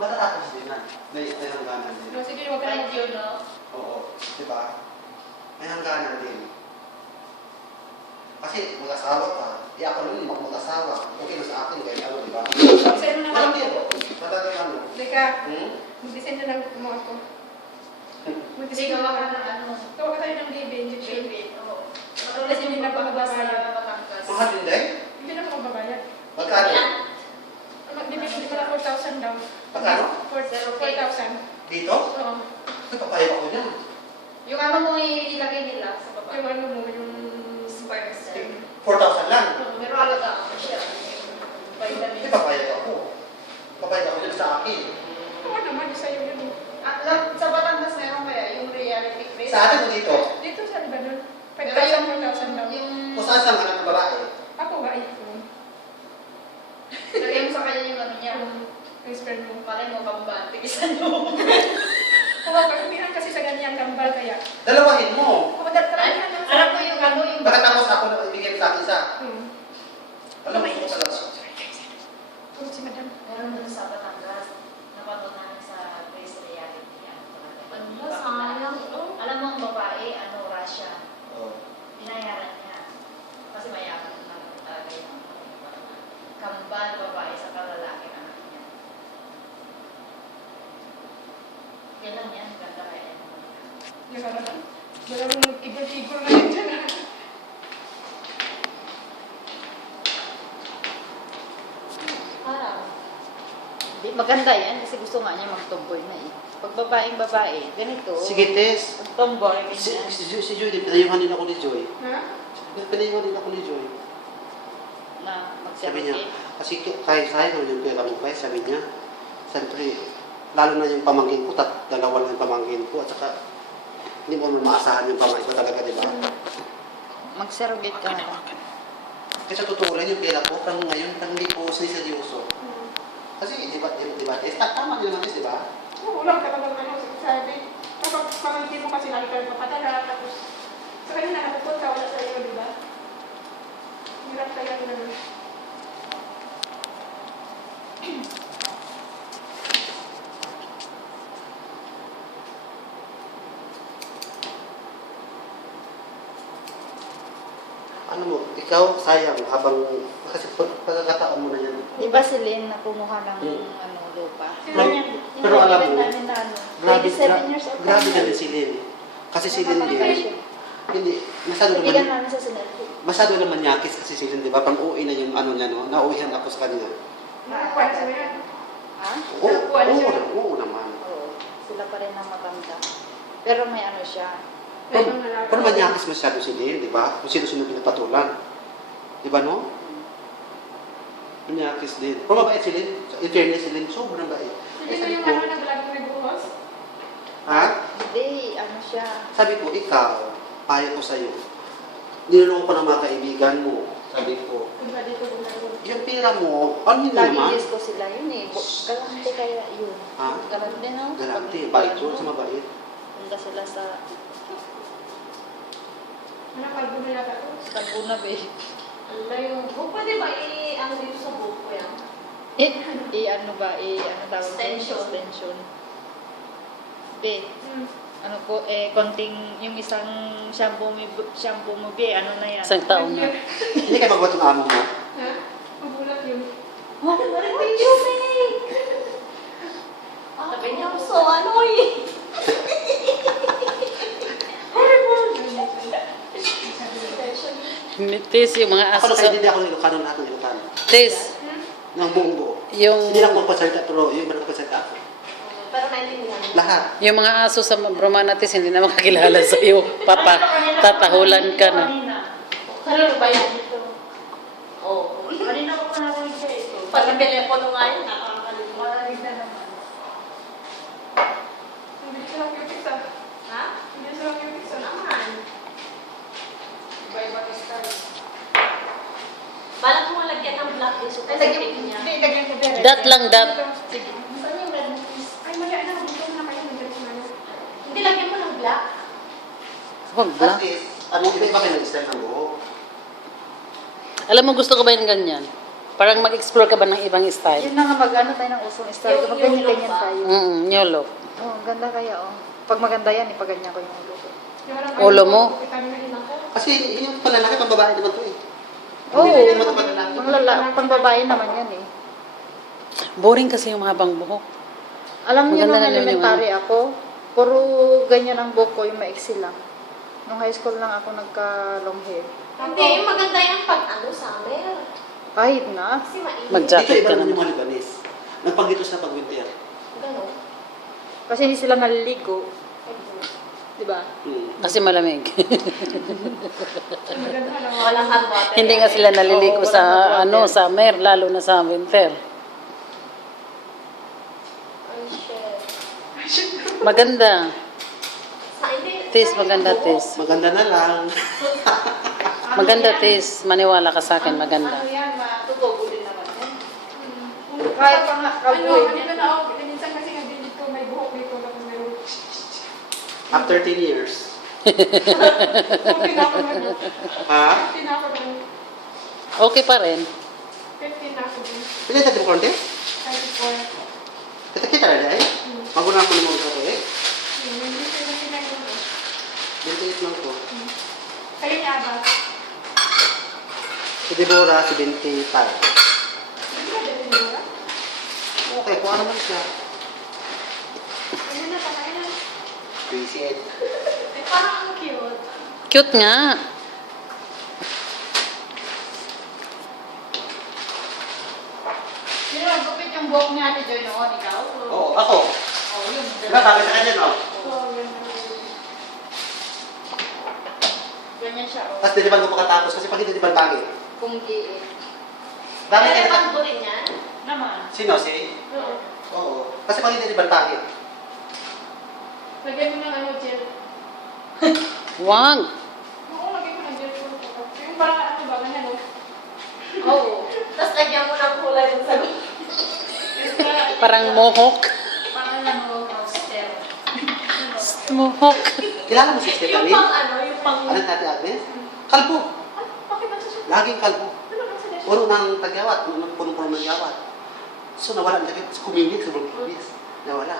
Matatakas din na. May hangganan din. No, sige, huwag ka na mag-yun, no? Oo. Diba? May hangganan din. Kasi mag-asawa ka. Ako naman mag-asawa. Okay na sa akin. Kaya ano, diba? Mag-design mo na Walang ako. tiro. Matatakas ano. Lika, Hmm? mag-design na lang mo ako. Kasi gawa ka ng ano, Gawa ka tayo ng baby injection. baby. Oo. Kasi hindi na pagbabayad. sa Batangas. Mahal din din? Hindi na pagbabayad. Magkano? Magbibigay ko na 4,000 daw. Magkano? 4,000. Dito? Oo. Nagpapayag ako niya. Yung ano mo ilagay nila sa baba. Yung ano mo, yung... Sparks. 4,000 lang. Pero alaga ako siya. Hindi papayag ako. Papayag ako yun sa akin. Oo naman, sa'yo yun. Sa Batangas meron kaya yung reality quiz? Sa atin o dito? Dito sa Lebanon. Pero 5,000, 4,000 daw. yung... Kung saan sa anak ng babae? Ako ba iPhone? Lagay mo sa kanya yung ano niya. Yung sperm mo. Palay mo kambal. Tigisan mo. Oo, karamihan kasi sa ganyang gambal kaya. Dalawahin mo. Oo, karamihan lang sa... Alam mo yung ano yung... Bakit tapos ako na ibigay sa akin isa? Alam mo May ito talaga. Oo, si madam. Meron dun sa Batangas. Napanood namin sa quiz reality. Ano, sayang. Alam mo ang babae, ano, Russia. Oo. Binayaran niya. Kasi mayaman na talaga yung kambal babae sa kalalaki anak niya. Yan lang yan. Ganda kaya yan. Yung karamihan. Walang igor-igor na yun dyan. Parang. Maganda yan kasi gusto nga niya mag-tomboy na eh. Pag babaeng babae, ganito. Sige, Tess. Tomboy, Si ganyan. Joy, pinayuhan din ako ni Joy. Ha? Pinayuhan din ako ni Joy. Na Sabi niya, magservice. kasi kahit sa'yo, yung kaya kami pa, sabi niya, siyempre, lalo na yung pamangkin ko, dalawa lang yung pamangkin ko, at saka, hindi mo maasahan yung pamangkin ko talaga, di ba? Mag-servate ka na. Kasi sa totoo lang yung pera ko, parang ngayon, parang hindi ko siniseryoso. Kasi, di ba, tama din naman, di ba? Oo, lang talagang ano, sabi. Kapag pamangkin mo kasi lagi ka nagpapadala, tapos sa kanya nakatupot ka, wala sa iyo, di ba? Hirap kaya na. Ano mo, ikaw, sayang, habang, kasi pagkakataon mo na yan. Di ba si Lynn na kumuha ng ano, lupa? Pero alam mo, grabe, 27 years old. grabe na rin si Lynn. Kasi si Lynn din, hindi, Ibigan namin sa sinelfie. masyado naman yakis kasi si Lynn, di ba? Pang uwi na yung ano niya, no? Nauwihan ako sa kanya. Nakakuha na sa yan. Ha? Oo naman. Oo. Sila pa rin ang matanda. Pero may ano siya. Pero manyakis masyado si Lynn, di ba? Kung sino-sino pinapatulan. Di ba, no? Manyakis din. Pero mabait si Lynn. In fairness si Lynn, sobrang bait. Hindi na yung ano nag-lagi ko nagbuhos. Ha? Hindi, ano siya. Sabi ko, ikaw, payo ko sa'yo. Niloloko ko ng mga kaibigan mo. Sabi ko, Diba dito kung nagbuhos? yung pera mo, ano yun Lagi naman? yes ko sila yun eh. Galante kaya yun. Ha? Galante no? Galante, bait yun, sa mabait. Punta sila sa Ano, kalbo na yata ko? Laguna Bay. Ano yung, pwede ba ano dito sa buhok ko yan? Ano ba? Ano tawag? Extension. Extension. Be, Hmm. ano po, konting, yung isang shampoo mo, be, ano na yan? Isang taon na. Hindi kayo magawa itong amo mo. Ha? Magulat yun. Marinig yun eh! Sabi niya, so ano eh? Tis, yung mga Ako aso sa... nakaintindi ako ng Ilocano, lahat ng Ilocano. Tis, Ng buong buo. yung, Hindi lang po pasalita, pero yung iba nagpasalita ako. Pero naintindihan. Lahat. yung mga aso sa Brahmana Tis, hindi na makakilala sa iyo. Tatahulan ka na. Kanino ba yan? Oo. Kanina ko pa narinig siya ito. Pati telepono nga yun, nakakalimutan. Marinig na naman. Hindi sila cuties ah. Ha? Hindi sila cuties ah. Naman. Iba-iba na style. Balak mo lagyan ng black din so kasi niya. Hindi, lagyan ko din. Dat lang, dat. Sige. Saan yung red piece? Ay, mali na. Gusto na kayo. Nagdalis na ano. Hindi, lagyan mo ng black. Huwag ba? At least, ano, iba-iba kayo ng style ng buhok. Alam mo, gusto ko ba yung ganyan? Parang mag-explore ka ba ng ibang style? Yun na nga mag-ano tayo ng usong style. Yung Mag-ganyan-ganyan look ba? tayo. New look. Oh, ang ganda kaya oh. Pag maganda yan, ipaganyan ko yung ulo ko. Yung parang Ulo mo? kita nyo rin ako. Kasi yung panlalaki, pang babae naman to eh. Oo, Hindi mo ito panlalaki. pang babae naman yan eh. Boring kasi yung mahabang buhok. Alam niyo, Maganda nung na yun yung elementary ako, puro ganyan ang buhok ko, yung maiksi lang. Nung high school lang ako nagka-long hair. Hindi, yung maganda yung pag summer. Kahit na. Kasi mainit. Dito Mag-jacket iba ka naman yung naman. mga Libanese. Nagpagito sila pag winter. Ganon. Kasi hindi sila naliligo. Di ba? Kasi malamig. Maganda lang. Walang hot water. Hindi nga sila naliligo Oo, sa walang hot water. summer, lalo na sa winter. Ay, shit. Maganda. Hindi. Tis, maganda tis. Maganda na lang. Maganda tis. Maniwala ka sa akin, maganda. Ano yan, matutubo din naman yan. Kaya Kahit pa nga, kabuhin. dito na ako. Minsan kasi nga din dito may buhok dito na kung meron. After 10 years. Okay na ako na. Ha? 15 na ako na. Okay pa rin. 15 na ako din. Pili tayo mo konti? 34. Kita-kita na dahil. Magulang ko naman ito eh. Hindi sila sila yun. 28 lang ko. Kayo niya ba? Si Deborah, 75. Hindi ba dito nila? Okay, kuha naman siya. Ayun na, pakain na. 28. Ay, parang ang cute. Cute nga. Sino nagupit yung buhok ni Ate Joy noon? Ikaw? Oo, ako. Oo, yun. Diba, bakit sa kanya, no? Oo, ganda. Ganyan siya. Oh. Tapos diniban ko pagkatapos kasi pag hindi diniban pangit. Kung giit. Dami Pwede ka pang rin yan. Naman. Sino? Si? Oo. Oo. Kasi pag hindi diniban pangit. Lagyan mo ng ano, gel. Wag. Oo, lagyan mo ng gel. Yung parang ano ba, ganyan, no? Oo. Tapos lagyan mo ng kulay dun sa Parang mohawk. Parang ano, roster. Mohawk. Kilala mo si Yung Stephanie? pang ano, yung pang... Ano natin, Agnes? Kalbo. Bakit nasa siya? Laging kalbo. Ano nasa siya? Puno ng tagyawat. Puno-puno ng yawat. So nawala ang sakit. Kuminit sa mga nawala.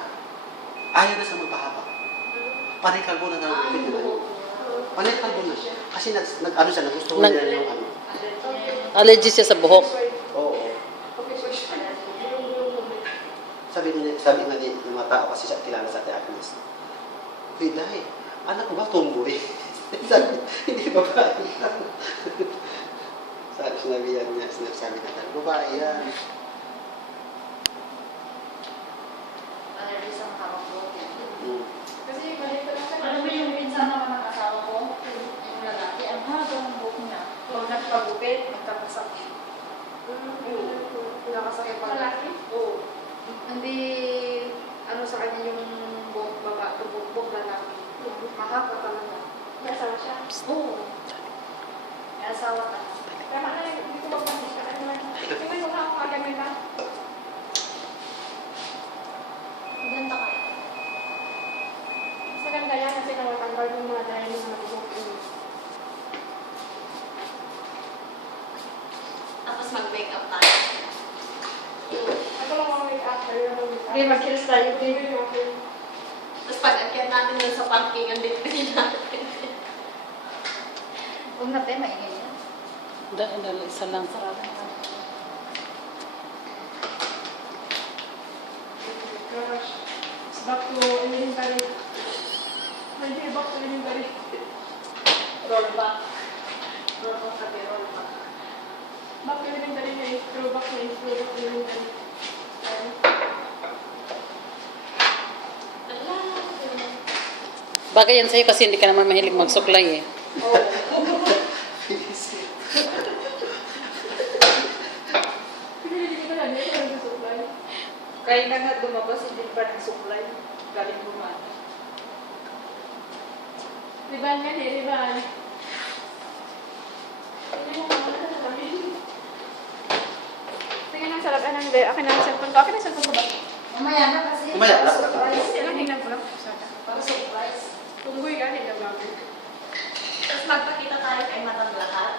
Ayaw na sa magpahaba. Panay kalbo na daw. Panay kalbo na siya. Kasi ano siya, nagustuhan niya yung ano. Allergy siya sa buhok. Oo. Okay, so siya. Sabi nga ni ng mga tao kasi siya kilala sa Ate Agnes. Uy, Day, anak ko ba tomboy? Sabi, hindi babae yan. Sinabi yan niya, sinasabi na babae yan. Allergy sa hawak ko. Kasi balik ko lang sa Alam mo yung minsan naman ng asawa ko, yung lalaki, ang haba ng buhok niya. Pag nagpagupit, nagkakasakit. Nagkakasakit pag... Malaki? Oo. Hindi, ano sa kanya yung buhok baba, buhok lalaki. Mahaba talaga. May asawa siya. Oo. May asawa ka. Tama na, hindi ko magpansin siya. Ano man. Tingnan mo nga ako kagami na. Ganda kaya. Sa ganda yan kasi nawatanggal yung mga dahil yung mga buhok. Tapos mag-makeup tayo. Ako lang mga make-up. Kayo lang mga make-up. Hindi, mag-kills tayo. Hindi, okay. Tapos pag-akyat natin dun sa parking, ang dikdiki natin. Huwag natin, maingay yan. Dahil isa lang. Sarap na. Gosh. It's back to elementary. Hindi, back to elementary. Roll back. Roll back sabi, roll back. Back to elementary na is throwback na is throwback to elementary. Bagay yan sa'yo kasi hindi ka naman mahilig magsuklay eh. Oo. Hindi ko lang, hindi ko lang supply. Kaya na nga lumabas, hindi pa nagsuklay. Galing bumati. Riban nga di, riban. Tingnan mo mga nasa kami. Tingnan ang sarap. Anong hindi? Akin ang cellphone ko. Akin ang cellphone ko ba? Mamaya na kasi. Mamaya na. Surprise. Hindi lang, tingnan ko lang. Sana. Para surprise. Tunggoy ka, hindi lang. Tapos magpakita tayo kay matang lahat.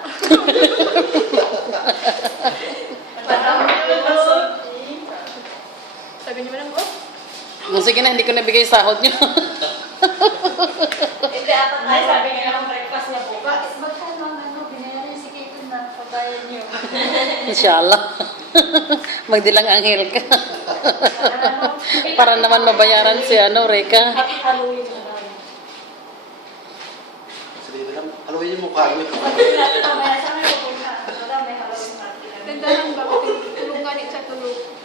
Sabi niyo, madam, oh, Sige na, hindi ko nabigay sahod niyo. Hindi, apat Ay, tayo. sabi nga ng breakfast niya bukas. Magkano ang ano, binayaran si Kate na pagbayan niyo. Inshallah. Magdilang anghel ka. Para naman mabayaran si Reka. Happy Halloween na daw. Sabi ko lang, haluin yung mukha niyo. Hindi natin mamaya sa amin pupunta. Wala, may Halloween natin. tindahan ba? Tulog nga din sa tulog.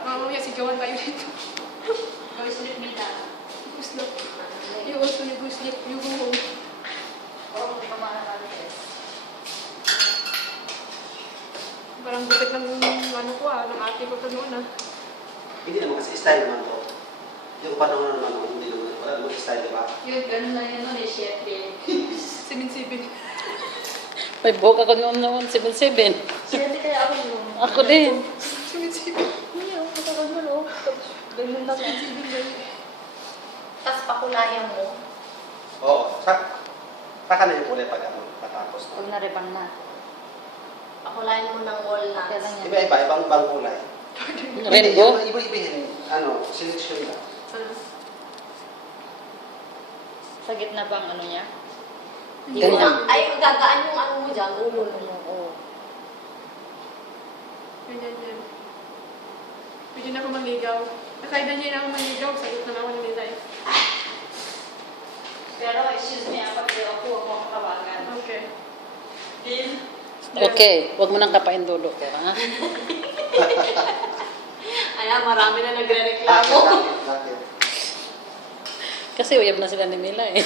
Mamaya si Jowan tayo dito. Gawin sulit nila. Guslop. You also you guslip, you go home. Oo, pamahal namin. Parang gupit ng ano ko ng ate ko to noon Hindi naman kasi style naman to. Yung panahon naman, hindi naman, wala naman style, di ba? Yun, ganun lang yun, no, chef eh. Simin-sibin. May buhok ako noon, 7-7. Siyempre kaya ako yun. Ako din. Simin-sibin. Hindi, ang matagal mo, no? Tapos, ganun lang yan. Simin-sibin lang. Tapos pakulayan mo. Oo, saka na yung kulay pag patapos Huwag na. na rebang na. Pakulayan mo ng walnuts. Kaya lang yan. Iba-iba, ibang kulay. Rainbow? Iba-ibahin, selection lang. Sa gitna bang ano niya? Ganyan. Ay, gagaan yung ano mo dyan, ulo mo. Oo. Ganyan yan. Pwede na ako manligaw. Nakaidan niya na ako manligaw. Sagot na ako ni Nilay. Pero, excuse me, pag ako, huwag mo akong kawagan. Okay. Deal? Okay, wag mo nang kapain dulo ko, ha? Ayan, marami na nagre-reklamo. Bakit? Kasi uyab na sila ni Mila eh.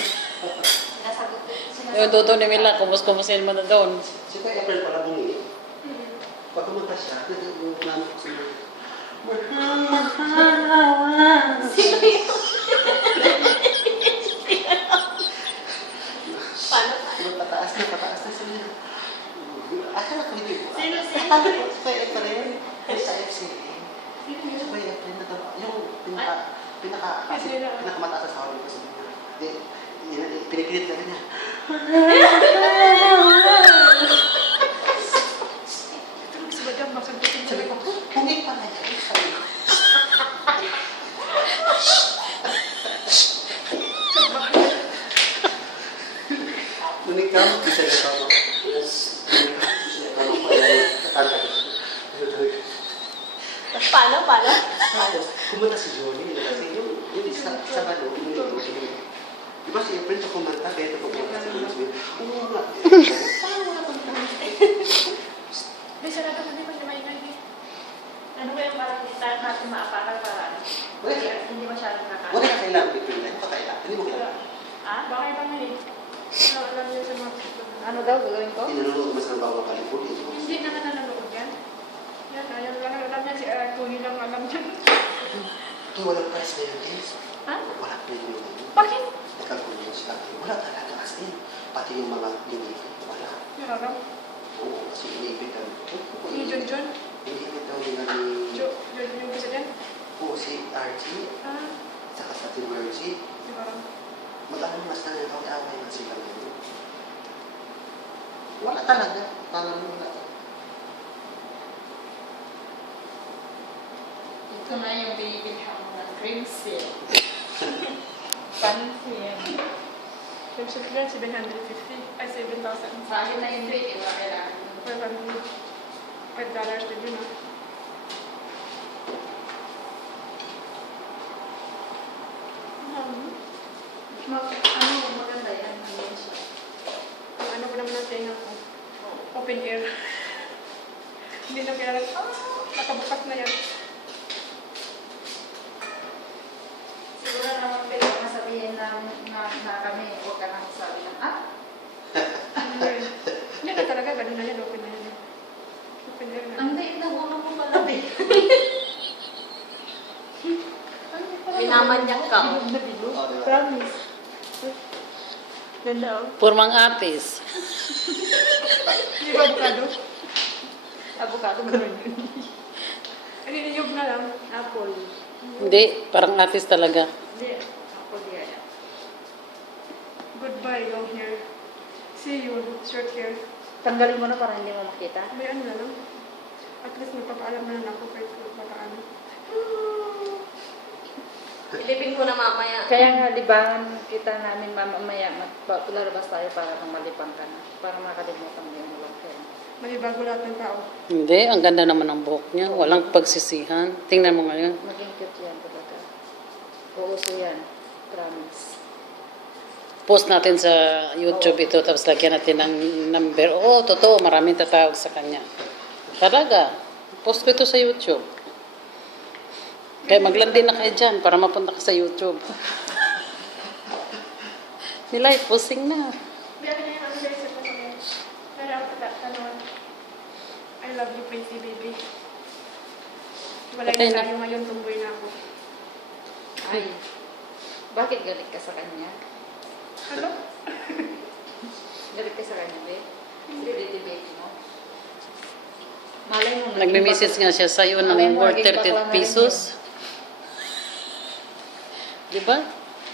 Nasagot ko. Yung tuto ni Mila, kumusta-kumusta mo na doon. Si Kuya April pala bumi. Pag kumunta siya, nagugulano ko sa mga. Sino yun? Paano? Pataas na sila. Akala ko hindi ko. Sino? Akala ko si Kuya April. Sa FCA. Si Kuya April na yung pinakamataas sa hawin ko sa mga. Pinikilit ka niya. Tulog si Madam. Masagutin Sabi ko, hindi pa na yan. Sabi ko. Nunik ka mo, bisa ka tama. Paano? Tapos, kumunta si Johnny. Kasi yung sa balo, di ba si April sa kumanta, kaya ito pumunta si Johnny. Oo nga. Parang wala pang May sarado ka din pag namaingay din. Ano ba yung parang start natin maapakan para hindi masyadong Wala nakaka. ka kailangan, April. Hindi pa kailangan. Hindi mo kailangan. Ah? Baka ibang ngayon. Alam niyo sa mga Ano daw gagawin ko? Tinanong mas ng bawang kalipod. Hindi naman nanonood yan. Yan, ayaw lang. Alam niya si Tony lang alam niya. Kaya walang price na yun, guys. Ha? Wala pa yun. Bakit? Nagkakulong sila. Wala talaga as in. Pati yung mga ginigit. Wala. Yung araw. Oo, kasi iniibig kami. Ni John. Iniibig daw nila ni... John yung president. Oo, si RG. Ah, Saka sa Team Mercy. di ba? Mag-ano mas na nila. Away na sila ngayon. Wala talaga. Parang wala. Ito na yung binibilhan mo ng cream seal. Pansin. Yung susunod, 750. Ay, 7,000. Sa akin na yung rate, iba kailangan. $5 din yun, ah. Ano, maganda yan. Ano siya? Ang ano ko naman ang tenga ko. Open air. Hindi na kailangan, nakabukas na yan. Siguro naman kailangan sabihin na kami, huwag ka nang sabi ng, Ano na yun? Hindi na talaga, ganun na yan, open na yan. Open air na. ang date na una mo pala, babe. Pinamanyak ka. Oh, di ba? Promise. Ganda, oh. Purmang atis. Hindi ba avocado? Avocado, ganun yun. Niyog na lang. Apple. Hindi, parang atis talaga. Hindi, apple yan. Goodbye, long hair. See you, short hair. Tanggalin mo na para hindi mo makita. May ano na lang. At least magpapaalam na lang ako kahit paano. Ilipin ko na mamaya. Kaya nga, libangan kita namin mamamaya. Magpapalabas tayo para malipang ka na. Para makalimutan mo yung walang kaya. Malibago lahat ng tao. Hindi, ang ganda naman ng buhok niya. Walang pagsisihan. Tingnan mo ngayon. Maging cute yan talaga. Uuso yan. Promise. Post natin sa YouTube ito, tapos lagyan natin ng number. Oo, totoo, maraming tatawag sa kanya. Talaga. Post ko ito sa YouTube. Kaya maglandi na kayo dyan para mapunta ka sa YouTube. Nilay, posting na. Biyakin na yung anniversary ko sa mga. Pero ako tatanong, I love you, Pretty Baby. Wala Okay na na. tayo ngayon, tumboy na ako. Ay, bakit galit ka sa kanya? Ano? Galit ka sa kanya, be? Pretty baby mo? Malay mo. Nagme-message nga siya sa'yo Malay ng mo, worth naging bakla 30 na rin pesos. Diba?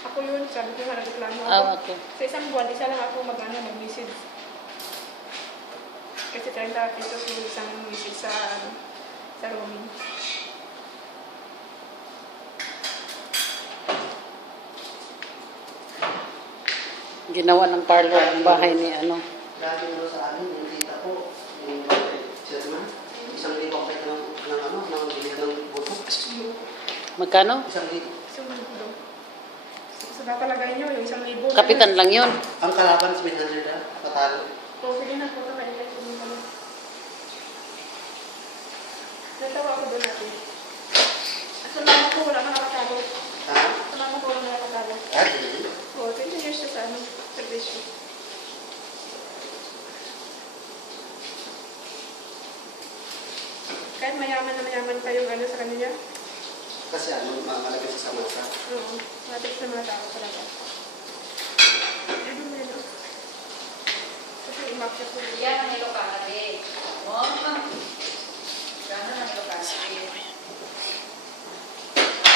Ako yun, sabi ko nga, nagreklamo ako. Okay. Sa isang buwan, isa lang ako mag-message. Kasi 30 pesos yung isang message sa roaming. Ginawa ng parlor ang bahay ni ano. Grabe mo sa amin, yung tita ko, yung chairman, 1,000 ang pwede ng bilis ng buto. Magkano? 1,000. Isang libo daw. Sa nakalagay nyo, yung 1,000. Kapitan lang yun. Ang kalaban is 700 na, patalo. O, sige na, punta ka nila. Natawa ako doon natin. At sa mama ko, wala ka nakatalo. Ha? Sa mama ko, wala nakatalo. Ah, hindi. O, 20 years na sa servisyo. Kahit mayaman na mayaman pa yung sa kanila. Kasi malapit sa samasa. Oo, malapit sa mga tao talaga. Ano mo yun? Kasi umakyat ko. Yan ang Ilocana, be. Mo? Gano'n ang Ilocana, be.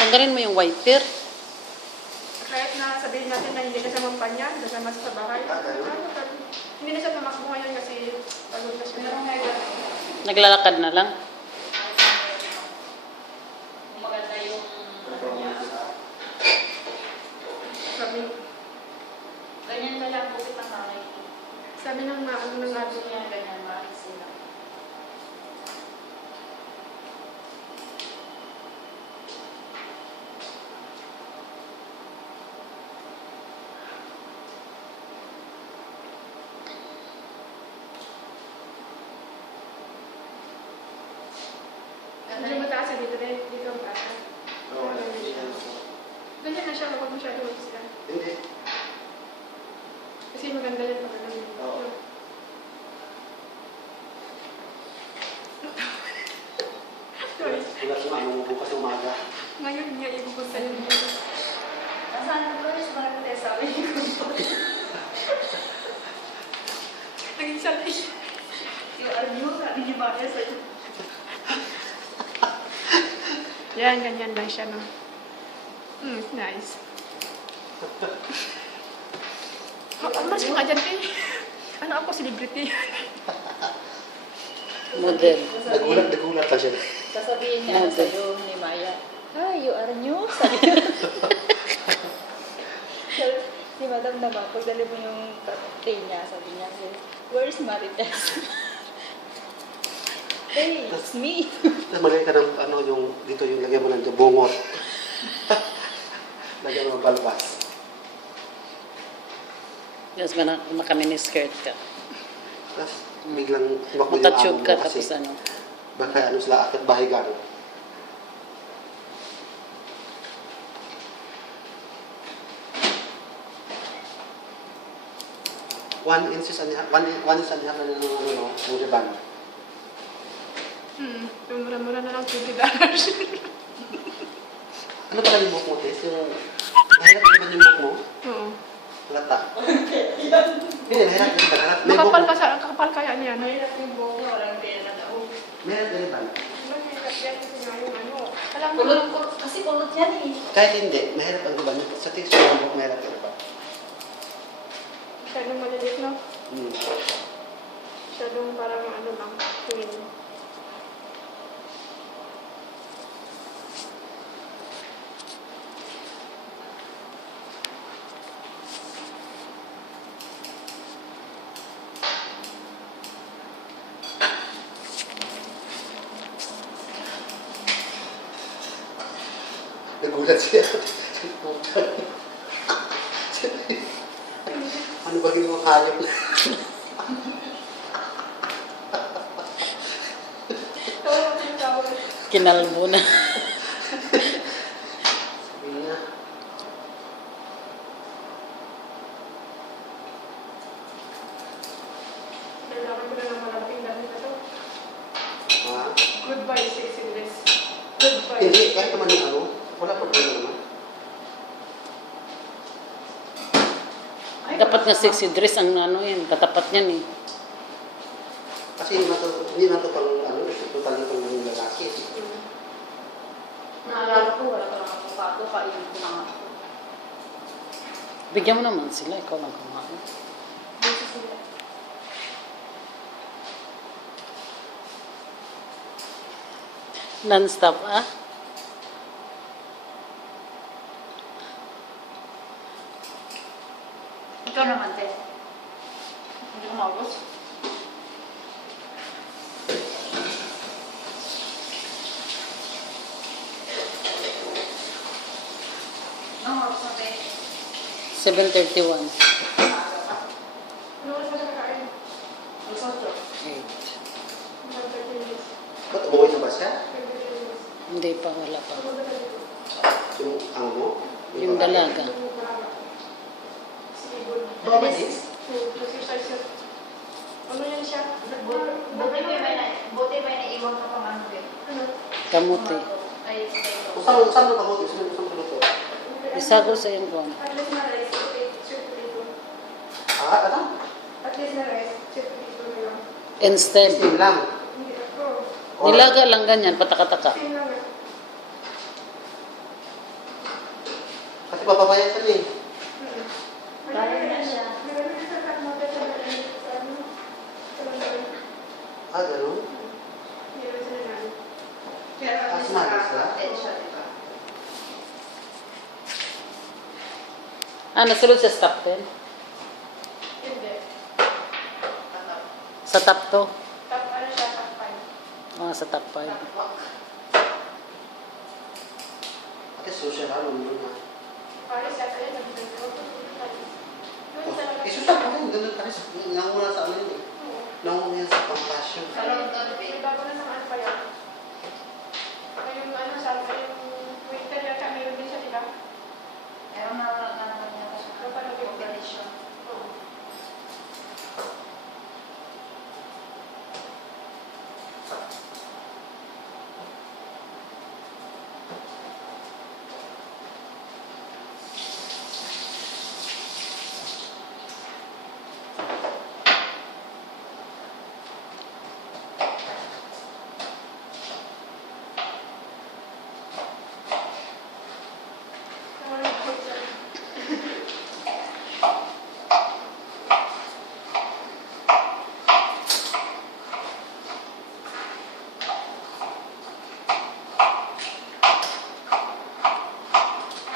Tanggalin mo yung wiper. Kahit na sabihin natin na hindi kasama pa niya, kasama sa bahay. Hindi na siya tumakbo ngayon kasi pagod na siya. Naglalakad na lang. Maganda yung... Sabi, Ganyan ka lang, bukit ang nanay. sabi ng ano ng Sabi ato niya, ganyan, maalis sila. medyo mataas siya dito rin. Dito ang taas. Oo, Ganyan na siya kapag masyado sila. hindi. Kasi maganda yan pag ano. Oo. Sorry. Wala sa mga bukas ng umaga. Ngayon niya ibupunta yung dito. Nasaan ka ba? Parang tayo sabi niyo. Naging selfish. Yung aryo, sabi niyo ba niya sa'yo? Yan, ganyan lang siya, no? Nice. Mas ka dyan, eh. Ano ako, celebrity? Model. Nagulat lang siya. Sasabihin niya sa'yo ni Maya, "Hi, you are new?" Sabi niya. Si Madam naman, pagdali mo yung tea niya, sabi niya, "Where is Marites?" Hey, it's me. Tapos magay ka ng yung dito yung lagyan mo ng bungot. Lagyan mo ng balbas. Yes, maka-mini-skirt ka. Tapos biglang tumakbo yung Matatube amo ka, mo tapos kasi ano. baka sila akit bahigan. One inch and a half na yung ribbon. Yung mura-mura na lang $20. Ano pala yung buhok mo, Tess? Yung nahirap yung yung buhok mo? Oo. Lata. Hindi, nahirap yung ribbon. May buhok mo. Kakapal kaya niya, no? Mahirap yung buhok niya, walang pera daw. Meron yung ribbon. Alam mo, Kulot ko, kasi kulot yan eh. Kahit hindi, mahirap ang ribbon. Sa Tess, yung buhok mahirap yung ribbon. masyadong maliliit, no? Hmm. Masyadong parang ano lang, twin. Nagulat siya. Ano ba yung mga hayop na? Tawag mo yung tawag. Kinalbo na. Sabi niya, Kailangan ko na ng malaking damit na to. ah, Goodbye, sexy dress. Goodbye. hindi, kahit naman yung ano, wala problema naman. Dapat nga sexy dress ang ano yan, katapat niyan eh. Kasi hindi na to pang ano, total na pang ng lalaki. Naalala ko, wala ka lang avocado, kainin ko na nga. Bigyan mo naman sila, ikaw lang kumain. Beses nila. Non-stop ah. Ikaw naman, te. Hindi ko maubos. Anong oras na, te? 7:31. Maaga ka? Ano oras ba siya kakain? Alas 8. 8. Mga 30 minutes. Ba't umuwi na ba siya? 30 minutes. Hindi pa, wala pa. Pumunta ka dito. Yung ang mo? Yung dalaga. Yung malaga. Si Ibon. Baka ba din? Exercise yun. Ano yan siya? Buti ba naiiwan ka pang ano, te? Ano? Kamuti. Ay, potato. Kung saan mo kamuti? Saan mo luto? Isago sa yung kuwan. At least na rice, sweet potato. Ah, ano? At least na rice, sweet potato na lang. Instead, Steam lang. Hindi ako. Or- nilaga lang ganyan, patakataka. Steam lang ah. Kasi papabayad ka eh. Kaya na siya. Meron na sa kakmote sa ano, sa ano, sa London. Ah, gano'n? Meron sila na. Kaya at Ah, least sumali sila? nakaka-attend siya, di ba? Ah, nasulod sa stop 10? Hindi. Sa top 2? Top ano siya, top 5. Ah, sa top 5. Top walk. Ate, social ano mo na. Paris yata yun, nag-drink ko. Yun talaga. Eh, social ko rin. Ganun Paris. Nanguna sa ano yun eh. Oo. Nanguna yan sa pang-fashion. Sa London, May bago na sa ano pa yan. Yung ano, sa yung